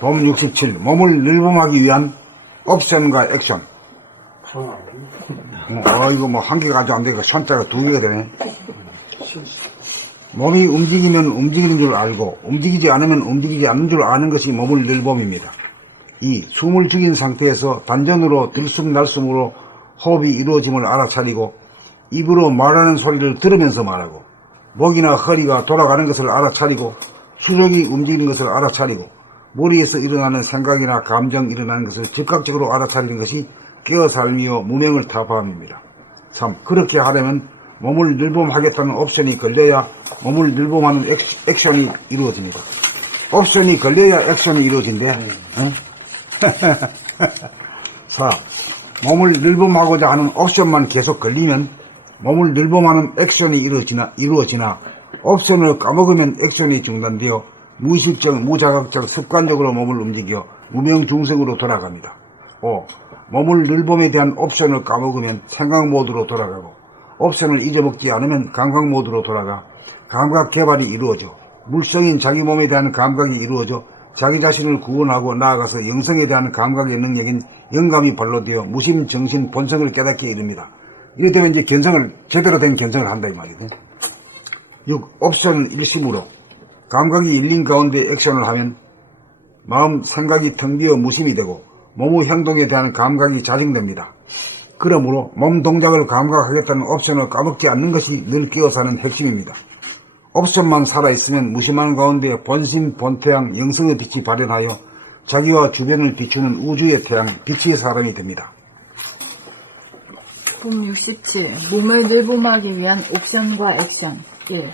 봄 67. 몸을 늘봄하기 위한 옵션과 액션. 이거 뭐 한 개가 아주 안 되고 손자가 두 개가 되네. 몸이 움직이면 움직이는 줄 알고 움직이지 않으면 움직이지 않는 줄 아는 것이 몸을 늘봄입니다. 2. 숨을 죽인 상태에서 단전으로 들숨날숨으로 호흡이 이루어짐을 알아차리고 입으로 말하는 소리를 들으면서 말하고 목이나 허리가 돌아가는 것을 알아차리고 수족이 움직이는 것을 알아차리고 머리에서 일어나는 생각이나 감정 일어나는 것을 즉각적으로 알아차리는 것이 깨어삶이요 무명을 타파함입니다. 3. 그렇게 하려면 몸을 늘봄하겠다는 옵션이 걸려야 몸을 늘봄하는 액션이 이루어집니다. 옵션이 걸려야 액션이 이루어진대. 응? 4. 몸을 늘봄하고자 하는 옵션만 계속 걸리면 몸을 늘봄하는 액션이 이루어지나 옵션을 까먹으면 액션이 중단되어 무의식적, 무자각적, 습관적으로 몸을 움직여 무명중생으로 돌아갑니다. 5. 몸을 늘봄에 대한 옵션을 까먹으면 생각 모드로 돌아가고 옵션을 잊어먹지 않으면 감각 모드로 돌아가 감각 개발이 이루어져 물성인 자기 몸에 대한 감각이 이루어져 자기 자신을 구원하고 나아가서 영성에 대한 감각의 능력인 영감이 발로되어 무심 정신 본성을 깨닫게 이릅니다. 이래 되면 이제 제대로 된 견성을 한다 이 말이거든. 6. 옵션 일심으로 감각이 열린 가운데 액션을 하면 마음 생각이 텅 비어 무심이 되고 몸의 행동에 대한 감각이 자정됩니다. 그러므로 몸 동작을 감각하겠다는 옵션을 까먹지 않는 것이 늘 끼어사는 핵심입니다. 옵션만 살아있으면 무심한 가운데 본심, 본태양, 영성의 빛이 발현하여 자기와 주변을 비추는 우주의 태양, 빛의 사람이 됩니다. 봄 67. 몸을 늘봄하기 위한 옵션과 액션. 1.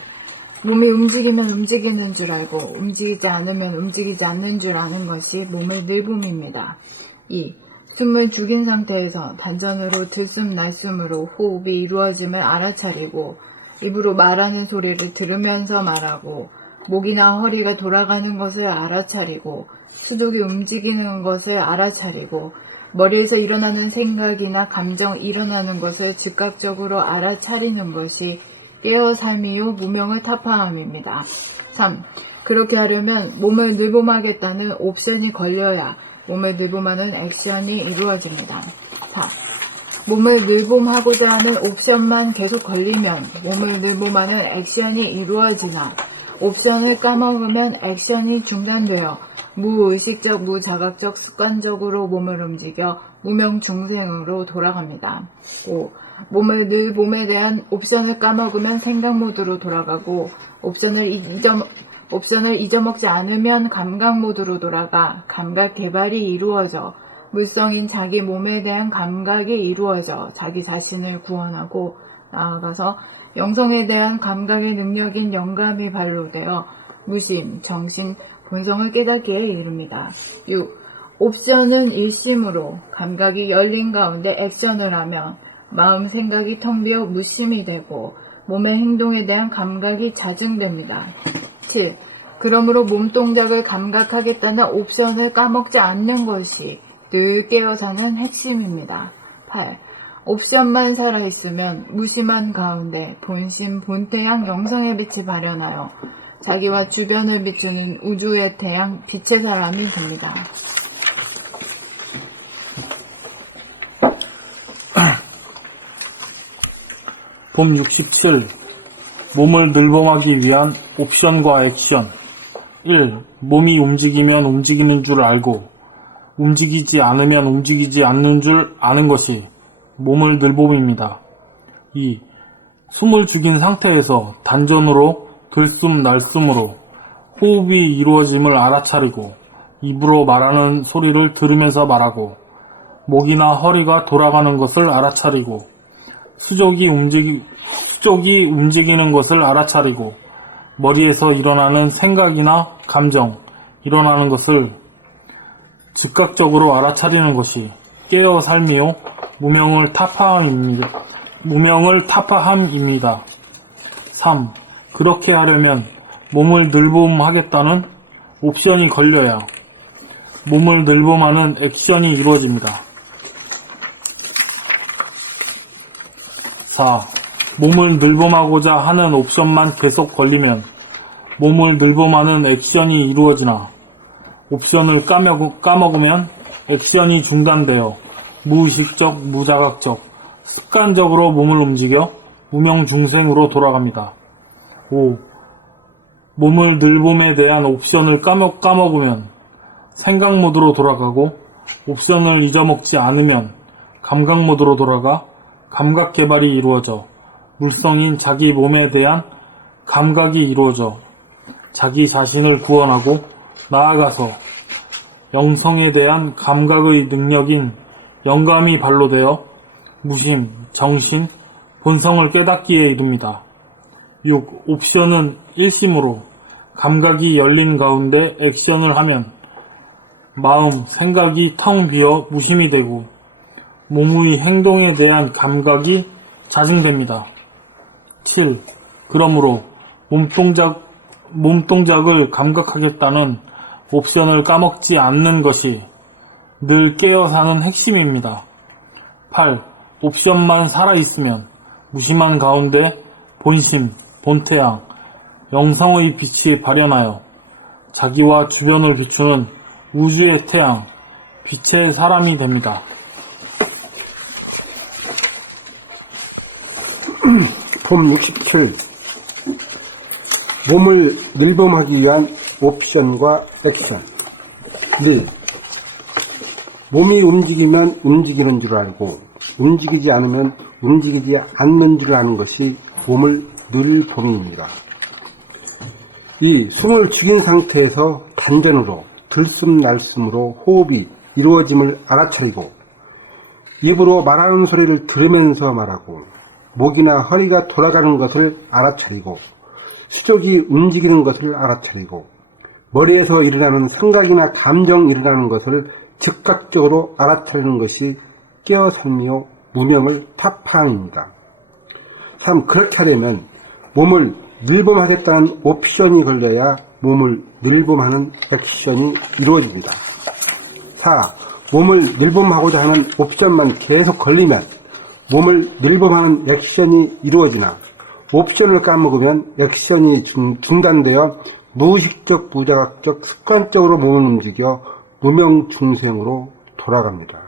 몸이 움직이면 움직이는 줄 알고 움직이지 않으면 움직이지 않는 줄 아는 것이 몸의 늘봄입니다. 2. 숨을 죽인 상태에서 단전으로 들숨날숨으로 호흡이 이루어짐을 알아차리고 입으로 말하는 소리를 들으면서 말하고 목이나 허리가 돌아가는 것을 알아차리고 수족이 움직이는 것을 알아차리고 머리에서 일어나는 생각이나 감정 일어나는 것을 즉각적으로 알아차리는 것이 깨어 삶이요 무명을 타파함입니다. 3. 그렇게 하려면 몸을 늘봄하겠다는 옵션이 걸려야 몸을 늘봄하는 액션이 이루어집니다. 4. 몸을 늘봄하고자 하는 옵션만 계속 걸리면 몸을 늘봄하는 액션이 이루어지나 옵션을 까먹으면 액션이 중단되어 무의식적, 무자각적, 습관적으로 몸을 움직여 무명중생으로 돌아갑니다. 5. 몸을 늘봄에 대한 옵션을 까먹으면 생각 모드로 돌아가고 옵션을 잊어먹지 않으면 감각 모드로 돌아가 감각 개발이 이루어져 물성인 자기 몸에 대한 감각이 이루어져 자기 자신을 구원하고 나아가서 영성에 대한 감각의 능력인 영감이 발로되어 무심, 정신, 본성을 깨닫기에 이릅니다. 6. 옵션은 일심으로 감각이 열린 가운데 액션을 하면 마음 생각이 텅 비어 무심이 되고 몸의 행동에 대한 감각이 자증됩니다. 7. 그러므로 몸 동작을 감각하겠다는 옵션을 까먹지 않는 것이 늘 깨어사는 핵심입니다. 8. 옵션만 살아있으면 무심한 가운데 본심, 본태양, 영성의 빛이 발현하여 자기와 주변을 비추는 우주의 태양, 빛의 사람이 됩니다. 봄 67. 몸을 늘봄하기 위한 옵션과 액션. 1. 몸이 움직이면 움직이는 줄 알고 움직이지 않으면 움직이지 않는 줄 아는 것이 몸을 늘봄입니다. 2. 숨을 죽인 상태에서 단전으로 들숨날숨으로 호흡이 이루어짐을 알아차리고 입으로 말하는 소리를 들으면서 말하고 목이나 허리가 돌아가는 것을 알아차리고 수족이 움직이는 것을 알아차리고 머리에서 일어나는 생각이나 감정 일어나는 것을 즉각적으로 알아차리는 것이 깨어 삶이요 무명을 타파함입니다. 3. 그렇게 하려면 몸을 늘봄하겠다는 옵션이 걸려야 몸을 늘봄하는 액션이 이루어집니다. 4. 몸을 늘봄하고자 하는 옵션만 계속 걸리면 몸을 늘봄하는 액션이 이루어지나 옵션을 까먹으면 액션이 중단되어 무의식적, 무자각적, 습관적으로 몸을 움직여 무명중생으로 돌아갑니다. 5. 몸을 늘봄에 대한 옵션을 까먹으면 생각 모드로 돌아가고 옵션을 잊어먹지 않으면 감각 모드로 돌아가 감각 개발이 이루어져 물성인 자기 몸에 대한 감각이 이루어져 자기 자신을 구원하고 나아가서 영성에 대한 감각의 능력인 영감이 발로되어 무심, 정신, 본성을 깨닫기에 이릅니다. 6. 옵션은 일심으로 감각이 열린 가운데 액션을 하면 마음, 생각이 텅 비어 무심이 되고 몸의 행동에 대한 감각이 자증됩니다. 7. 그러므로 몸동작을 감각하겠다는 옵션을 까먹지 않는 것이 늘 깨어 사는 핵심입니다. 8. 옵션만 살아있으면 무심한 가운데 본심, 본태양, 영성의 빛이 발현하여 자기와 주변을 비추는 우주의 태양, 빛의 사람이 됩니다. 폼 67. 몸을 늘봄하기 위한 옵션과 액션. 1. 몸이 움직이면 움직이는 줄 알고 움직이지 않으면 움직이지 않는 줄 아는 것이 몸을 늘봄입니다. 2. 숨을 죽인 상태에서 단전으로 들숨날숨으로 호흡이 이루어짐을 알아차리고 입으로 말하는 소리를 들으면서 말하고 목이나 허리가 돌아가는 것을 알아차리고 수족이 움직이는 것을 알아차리고 머리에서 일어나는 생각이나 감정이 일어나는 것을 즉각적으로 알아차리는 것이 깨어살며 무명을 타파함입니다. 3. 그렇게 하려면 몸을 늘봄하겠다는 옵션이 걸려야 몸을 늘봄하는 액션이 이루어집니다. 4. 몸을 늘봄하고자 하는 옵션만 계속 걸리면 몸을 늘봄하는 액션이 이루어지나 옵션을 까먹으면 액션이 중단되어 무의식적, 무자각적, 습관적으로 몸을 움직여 무명중생으로 돌아갑니다.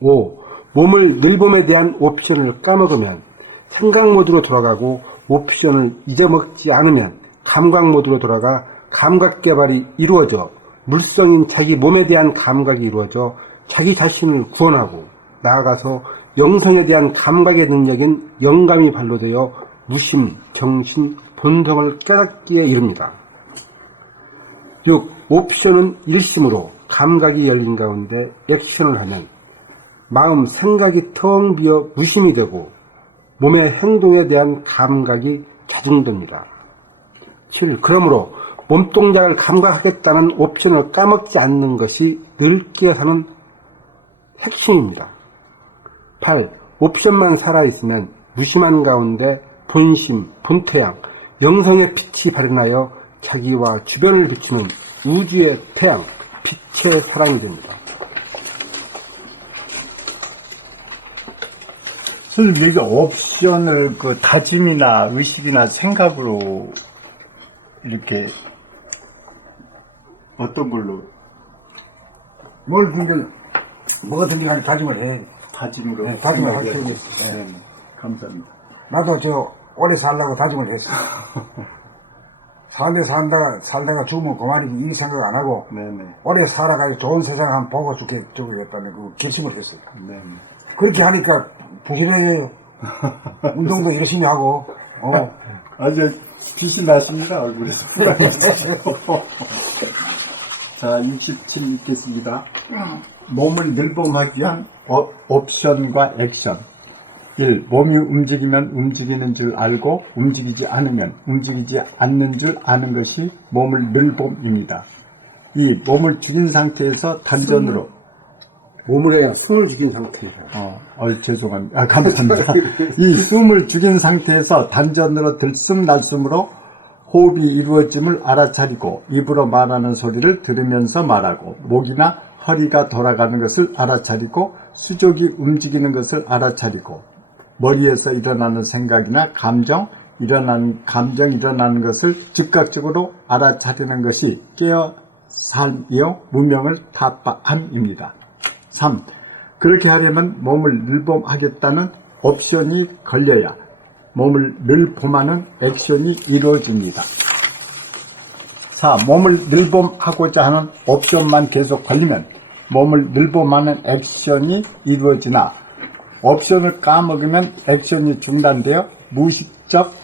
5. 몸을 늘봄에 대한 옵션을 까먹으면 생각 모드로 돌아가고 옵션을 잊어먹지 않으면 감각 모드로 돌아가 감각 개발이 이루어져 물성인 자기 몸에 대한 감각이 이루어져 자기 자신을 구원하고 나아가서 영성에 대한 감각의 능력인 영감이 발로되어 무심, 정신, 본성을 깨닫기에 이릅니다. 6. 옵션은 일심으로 감각이 열린 가운데 액션을 하면 마음, 생각이 텅 비어 무심이 되고 몸의 행동에 대한 감각이 자중됩니다. 7. 그러므로 몸동작을 감각하겠다는 옵션을 까먹지 않는 것이 늘 깨어사는 핵심입니다. 8. 옵션만 살아있으면 무심한 가운데 본심, 본태양, 영성의 빛이 발현하여 자기와 주변을 비추는 우주의 태양, 빛의 사랑이 됩니다. 선생님, 이게 옵션을 그 다짐이나 의식이나 생각으로 이렇게 어떤 걸로 뭘 든든 뭐든지 간에 다짐을 해. 다짐으로 네, 다짐을 할 생각을 수 있어요. 네, 감사합니다. 나도 오래 살라고 다짐을 했어. 살다가 죽으면 그만이지 이 생각 안 하고 네네. 오래 살아가지고 좋은 세상 한번 보고 죽겠다는 그 결심을 했어요. 네네. 그렇게 하니까 부지런해요. 운동도 열심히 하고. 아주 빛이 나십니다, 얼굴에서. 자, 67 읽겠습니다. 몸을 늘봄하기 위한 옵션과 액션. 1. 몸이 움직이면 움직이는 줄 알고 움직이지 않으면 움직이지 않는 줄 아는 것이 몸을 늘봄입니다. 2. 몸을 죽인 상태에서 단전으로 몸을 해야 숨을 죽인 상태입니다. 죄송합니다. 감사합니다. 이 숨을 죽인 상태에서 단전으로 들숨날숨으로 호흡이 이루어짐을 알아차리고 입으로 말하는 소리를 들으면서 말하고 목이나 허리가 돌아가는 것을 알아차리고 수족이 움직이는 것을 알아차리고 머리에서 일어나는 생각이나 감정 일어나는 것을 즉각적으로 알아차리는 것이 깨어 삶이요 무명을 타파함입니다. 3. 그렇게 하려면 몸을 늘봄하겠다는 옵션이 걸려야 몸을 늘봄하는 액션이 이루어집니다. 4. 몸을 늘봄하고자 하는 옵션만 계속 걸리면 몸을 늘봄하는 액션이 이루어지나 옵션을 까먹으면 액션이 중단되어 무의식적,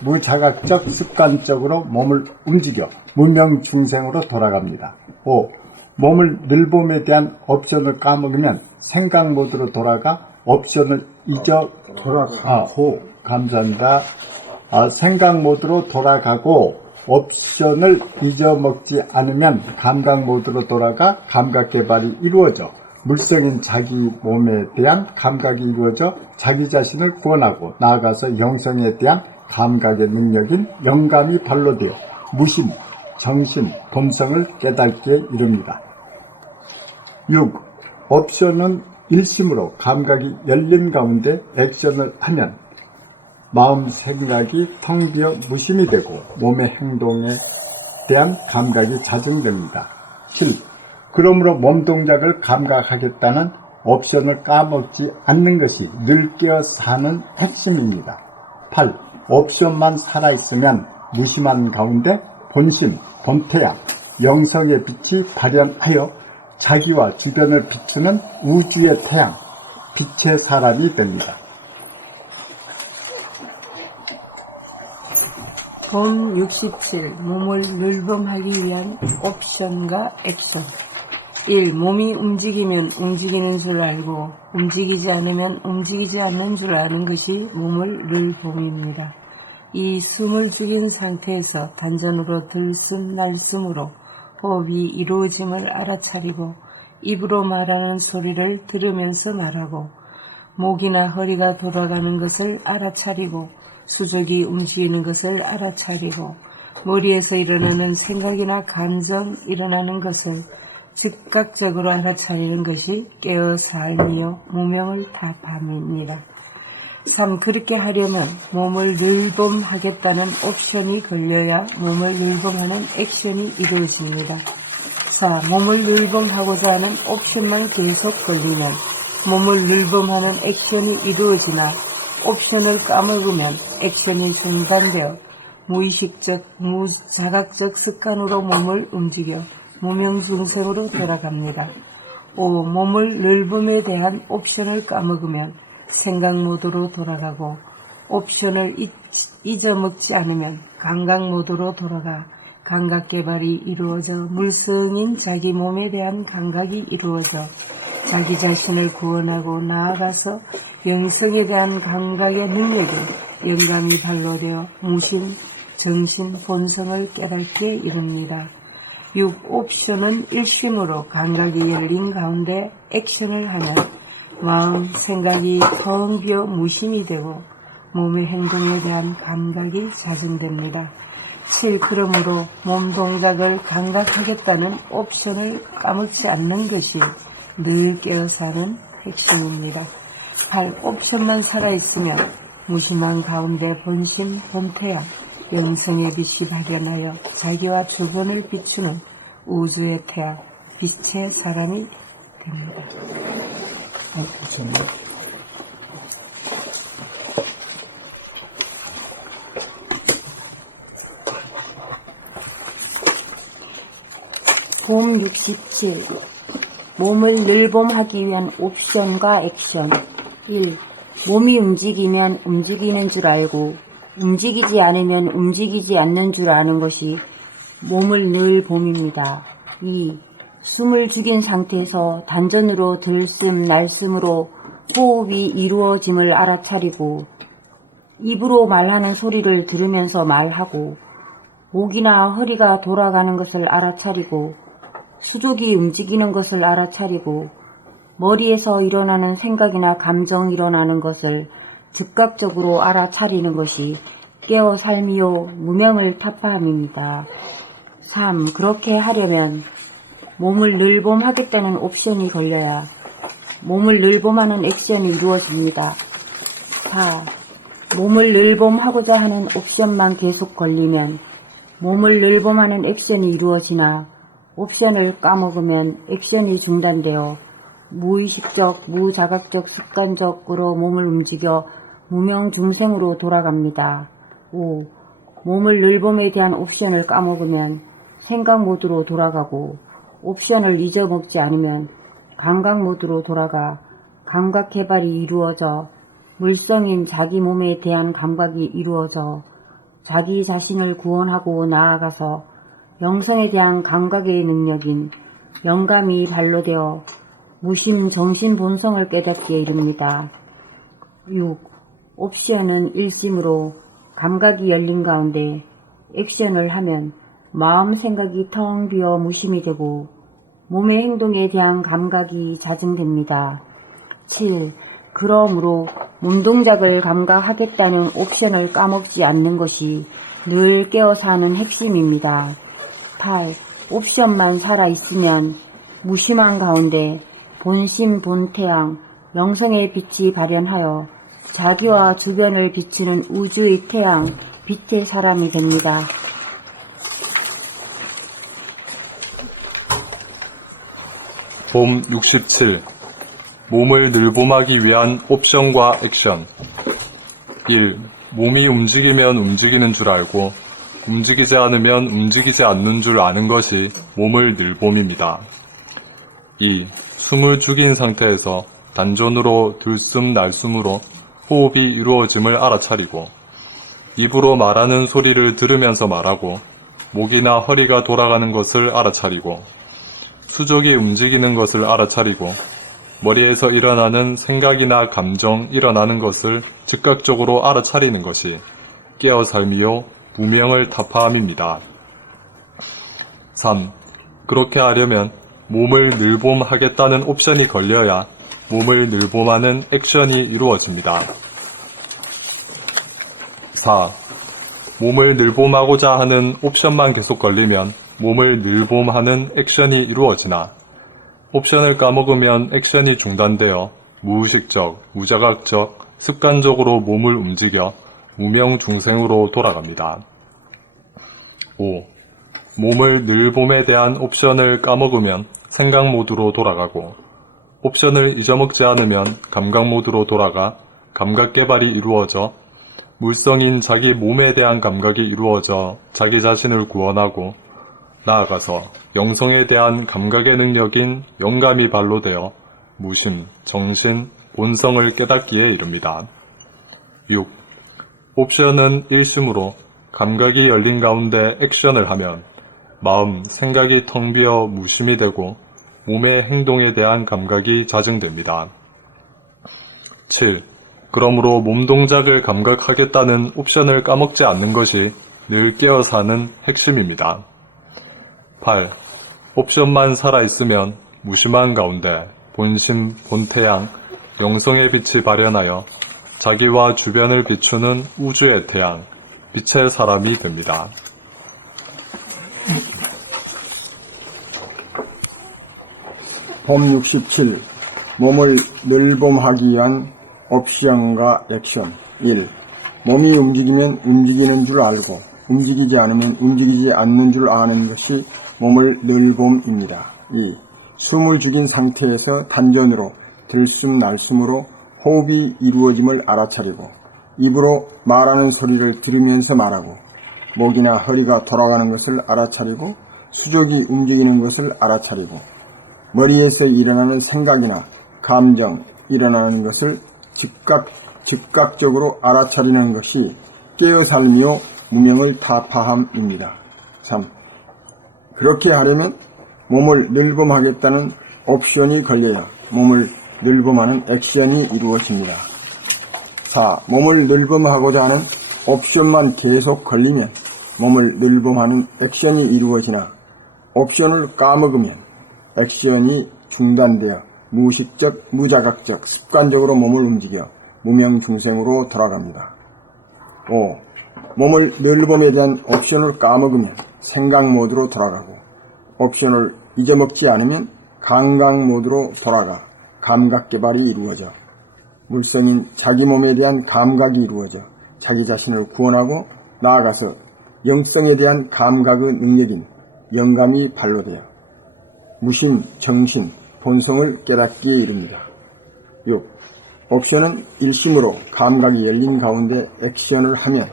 무자각적, 습관적으로 몸을 움직여 무명중생으로 돌아갑니다. 5. 몸을 늘봄에 대한 옵션을 까먹으면 생각 모드로 돌아가 옵션을 감사합니다. 생각 모드로 돌아가고 옵션을 잊어먹지 않으면 감각 모드로 돌아가 감각 개발이 이루어져 물성인 자기 몸에 대한 감각이 이루어져 자기 자신을 구원하고 나아가서 영성에 대한 감각의 능력인 영감이 발로되어 무심, 정신, 본성을 깨닫게 이릅니다. 6. 옵션은 일심으로 감각이 열린 가운데 액션을 하면 마음 생각이 텅 비어 무심이 되고 몸의 행동에 대한 감각이 자정됩니다. 7. 그러므로 몸 동작을 감각하겠다는 옵션을 까먹지 않는 것이 늘 깨어 사는 핵심입니다. 8. 옵션만 살아있으면 무심한 가운데 본심, 본태양, 영성의 빛이 발현하여 자기와 주변을 비추는 우주의 태양, 빛의 사람이 됩니다. 봄 67. 몸을 늘봄하기 위한 옵션과 액션. 1. 몸이 움직이면 움직이는 줄 알고 움직이지 않으면 움직이지 않는 줄 아는 것이 몸을 늘봄입니다. 2. 숨을 죽인 상태에서 단전으로 들숨 날숨으로 호흡이 이루어짐을 알아차리고 입으로 말하는 소리를 들으면서 말하고 목이나 허리가 돌아가는 것을 알아차리고 수족이 움직이는 것을 알아차리고 머리에서 일어나는 생각이나 감정 일어나는 것을 즉각적으로 알아차리는 것이 깨어 삶이요 무명을 타파함입니다. 3. 그렇게 하려면 몸을 늘봄하겠다는 옵션이 걸려야 몸을 늘봄하는 액션이 이루어집니다. 4. 몸을 늘봄하고자 하는 옵션만 계속 걸리면 몸을 늘봄하는 액션이 이루어지나 옵션을 까먹으면 액션이 중단되어 무의식적, 무자각적 습관으로 몸을 움직여 무명중생으로 돌아갑니다. 5. 몸을 늘봄에 대한 옵션을 까먹으면 생각 모드로 돌아가고 옵션을 잊어먹지 않으면 감각 모드로 돌아가 감각 개발이 이루어져 물성인 자기 몸에 대한 감각이 이루어져 자기 자신을 구원하고 나아가서 영성에 대한 감각의 능력이 영감이 발로되어 무심, 정신, 본성을 깨닫게 이릅니다. 6. 옵션은 일심으로 감각이 열린 가운데 액션을 하면 마음, 생각이 텅 비어 무심이 되고 몸의 행동에 대한 감각이 자정됩니다. 7. 그러므로 몸 동작을 감각하겠다는 옵션을 까먹지 않는 것이 늘 깨어 사는 핵심입니다. 8. 옵션만 살아있으면 무심한 가운데 본심, 본태양, 영성의 빛이 발현하여 자기와 주변을 비추는 우주의 태양, 빛의 사람이 됩니다. 봄 67. 몸을 늘봄하기 위한 옵션과 액션. 1. 몸이 움직이면 움직이는 줄 알고 움직이지 않으면 움직이지 않는 줄 아는 것이 몸을 늘봄입니다. 2. 숨을 죽인 상태에서 단전으로 들숨 날숨으로 호흡이 이루어짐을 알아차리고 입으로 말하는 소리를 들으면서 말하고 목이나 허리가 돌아가는 것을 알아차리고 수족이 움직이는 것을 알아차리고 머리에서 일어나는 생각이나 감정 일어나는 것을 즉각적으로 알아차리는 것이 깨어 삶이요 무명을 타파함입니다. 3. 그렇게 하려면 몸을 늘봄하겠다는 옵션이 걸려야 몸을 늘봄하는 액션이 이루어집니다. 4. 몸을 늘봄하고자 하는 옵션만 계속 걸리면 몸을 늘봄하는 액션이 이루어지나 옵션을 까먹으면 액션이 중단되어 무의식적, 무자각적, 습관적으로 몸을 움직여 무명중생으로 돌아갑니다. 5. 몸을 늘봄에 대한 옵션을 까먹으면 생각 모드로 돌아가고 옵션을 잊어먹지 않으면 감각 모드로 돌아가 감각 개발이 이루어져 물성인 자기 몸에 대한 감각이 이루어져 자기 자신을 구원하고 나아가서 영성에 대한 감각의 능력인 영감이 발로되어 무심 정신 본성을 깨닫기에 이릅니다. 6. 옵션은 일심으로 감각이 열린 가운데 액션을 하면 마음 생각이 텅 비어 무심이 되고 몸의 행동에 대한 감각이 자증됩니다. 7. 그러므로 몸동작을 감각하겠다는 옵션을 까먹지 않는 것이 늘 깨어서 하는 핵심입니다. 8. 옵션만 살아있으면 무심한 가운데 본심 본태양 영성의 빛이 발현하여 자기와 주변을 비추는 우주의 태양 빛의 사람이 됩니다. 봄 67. 몸을 늘봄하기 위한 옵션과 액션. 1. 몸이 움직이면 움직이는 줄 알고 움직이지 않으면 움직이지 않는 줄 아는 것이 몸을 늘봄입니다. 2. 숨을 죽인 상태에서 단전으로 들숨 날숨으로 호흡이 이루어짐을 알아차리고 입으로 말하는 소리를 들으면서 말하고 목이나 허리가 돌아가는 것을 알아차리고 수족이 움직이는 것을 알아차리고 머리에서 일어나는 생각이나 감정 일어나는 것을 즉각적으로 알아차리는 것이 깨어 삶이요 무명을 타파함입니다. 3. 그렇게 하려면 몸을 늘봄하겠다는 옵션이 걸려야 몸을 늘봄하는 액션이 이루어집니다. 4. 몸을 늘봄하고자 하는 옵션만 계속 걸리면 몸을 늘봄하는 액션이 이루어지나 옵션을 까먹으면 액션이 중단되어 무의식적, 무자각적, 습관적으로 몸을 움직여 무명중생으로 돌아갑니다. 5. 몸을 늘봄에 대한 옵션을 까먹으면 생각 모드로 돌아가고 옵션을 잊어먹지 않으면 감각 모드로 돌아가 감각 개발이 이루어져 물성인 자기 몸에 대한 감각이 이루어져 자기 자신을 구원하고 나아가서 영성에 대한 감각의 능력인 영감이 발로되어 무심, 정신, 본성을 깨닫기에 이릅니다. 6. 옵션은 일심으로 감각이 열린 가운데 액션을 하면 마음, 생각이 텅 비어 무심이 되고 몸의 행동에 대한 감각이 자증됩니다. 7. 그러므로 몸 동작을 감각하겠다는 옵션을 까먹지 않는 것이 늘 깨어 사는 핵심입니다. 8. 옵션만 살아있으면 무심한 가운데 본심, 본태양, 영성의 빛이 발현하여 자기와 주변을 비추는 우주의 태양, 빛의 사람이 됩니다. 봄 67. 몸을 늘봄하기 위한 옵션과 액션. 1. 몸이 움직이면 움직이는 줄 알고 움직이지 않으면 움직이지 않는 줄 아는 것이 몸을 늘봄입니다. 2. 숨을 죽인 상태에서 단전으로 들숨 날숨으로 호흡이 이루어짐을 알아차리고 입으로 말하는 소리를 들으면서 말하고 목이나 허리가 돌아가는 것을 알아차리고 수족이 움직이는 것을 알아차리고 머리에서 일어나는 생각이나 감정 일어나는 것을 즉각적으로 알아차리는 것이 깨어 삶이요 무명을 타파함입니다. 3. 그렇게 하려면 몸을 늘봄하겠다는 옵션이 걸려야 몸을 늘봄하는 액션이 이루어집니다. 4. 몸을 늘봄하고자 하는 옵션만 계속 걸리면 몸을 늘봄하는 액션이 이루어지나 옵션을 까먹으면 액션이 중단되어 무의식적, 무자각적, 습관적으로 몸을 움직여 무명중생으로 돌아갑니다. 5. 몸을 늘봄에 대한 옵션을 까먹으면 생각 모드로 돌아가고 옵션을 잊어먹지 않으면 감각 모드로 돌아가 감각 개발이 이루어져 물성인 자기 몸에 대한 감각이 이루어져 자기 자신을 구원하고 나아가서 영성에 대한 감각의 능력인 영감이 발로되어 무심, 정신, 본성을 깨닫기에 이릅니다. 6. 옵션은 일심으로 감각이 열린 가운데 액션을 하면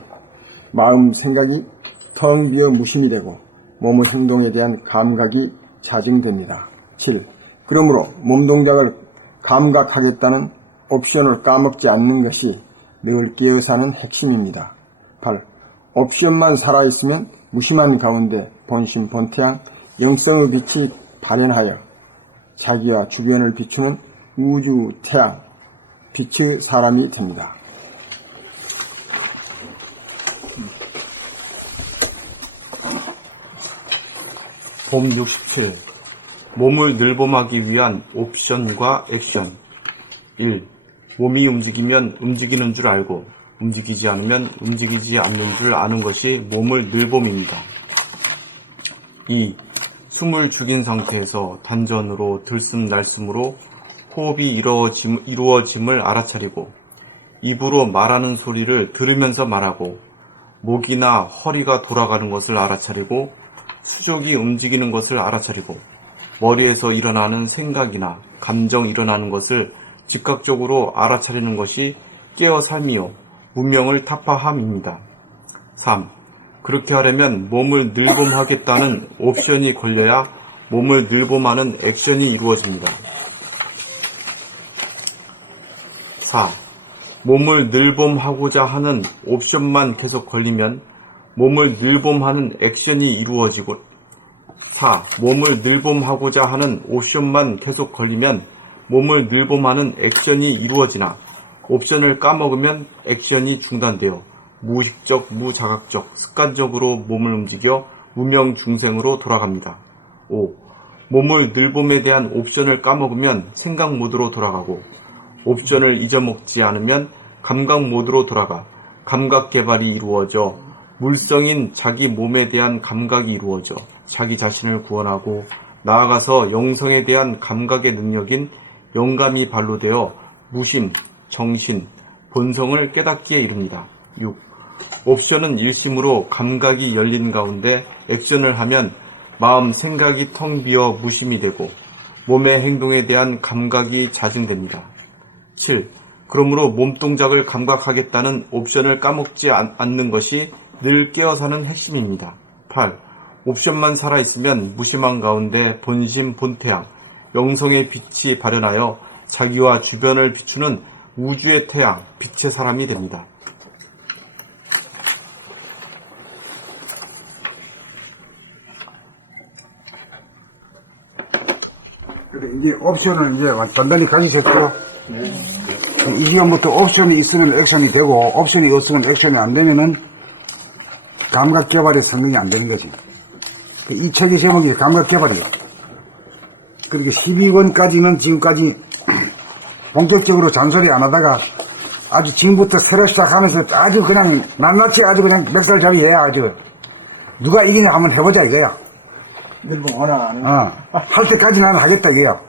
마음, 생각이 텅 비어 무심이 되고 몸의 행동에 대한 감각이 자증됩니다. 7. 그러므로 몸 동작을 감각하겠다는 옵션을 까먹지 않는 것이 늘 깨어 사는 핵심입니다. 8. 옵션만 살아있으면 무심한 가운데 본심, 본태양, 영성의 빛이 발현하여 자기와 주변을 비추는 우주, 태양, 빛의 사람이 됩니다. 봄 67. 몸을 늘봄하기 위한 옵션과 액션. 1. 몸이 움직이면 움직이는 줄 알고 움직이지 않으면 움직이지 않는 줄 아는 것이 몸을 늘봄입니다. 2. 숨을 죽인 상태에서 단전으로 들숨날숨으로 호흡이 이루어짐을 알아차리고 입으로 말하는 소리를 들으면서 말하고 목이나 허리가 돌아가는 것을 알아차리고 수족이 움직이는 것을 알아차리고 머리에서 일어나는 생각이나 감정 일어나는 것을 즉각적으로 알아차리는 것이 깨어 삶이요 문명을 타파함입니다. 3. 그렇게 하려면 몸을 늘봄하겠다는 옵션이 걸려야 몸을 늘봄하는 액션이 이루어집니다. 4. 몸을 늘봄하고자 하는 옵션만 계속 걸리면 몸을 늘봄하는 액션이 이루어지고 4. 몸을 늘봄하고자 하는 옵션만 계속 걸리면 몸을 늘봄하는 액션이 이루어지나 옵션을 까먹으면 액션이 중단되어 무의식적, 무자각적, 습관적으로 몸을 움직여 무명중생으로 돌아갑니다. 5. 몸을 늘봄에 대한 옵션을 까먹으면 생각 모드로 돌아가고 옵션을 잊어먹지 않으면 감각 모드로 돌아가 감각 개발이 이루어져 물성인 자기 몸에 대한 감각이 이루어져 자기 자신을 구원하고 나아가서 영성에 대한 감각의 능력인 영감이 발로되어 무심, 정신, 본성을 깨닫기에 이릅니다. 6. 옵션은 일심으로 감각이 열린 가운데 액션을 하면 마음, 생각이 텅 비어 무심이 되고 몸의 행동에 대한 감각이 자증됩니다. 7. 그러므로 몸동작을 감각하겠다는 옵션을 까먹지 않는 것이 늘 깨어사는 핵심입니다. 8. 옵션만 살아있으면 무심한 가운데 본심, 본태양, 영성의 빛이 발현하여 자기와 주변을 비추는 우주의 태양, 빛의 사람이 됩니다. 이제 옵션을 이제 단단히 가지셨죠? 이 시간부터 옵션이 있으면 액션이 되고, 옵션이 없으면 액션이 안 되면은 감각 개발의 성능이 안 되는 거지. 이 책의 제목이 감각 개발이에요. 그러니까 12권까지는 지금까지 본격적으로 잔소리 안 하다가 아주 지금부터 새로 시작하면서 아주 그냥 낱낱이 아주 그냥 멱살잡이 해 아주. 누가 이기냐 한번 해보자 이거야. 늘봄 하나 안 할 때까지 나는 하겠다 이거야.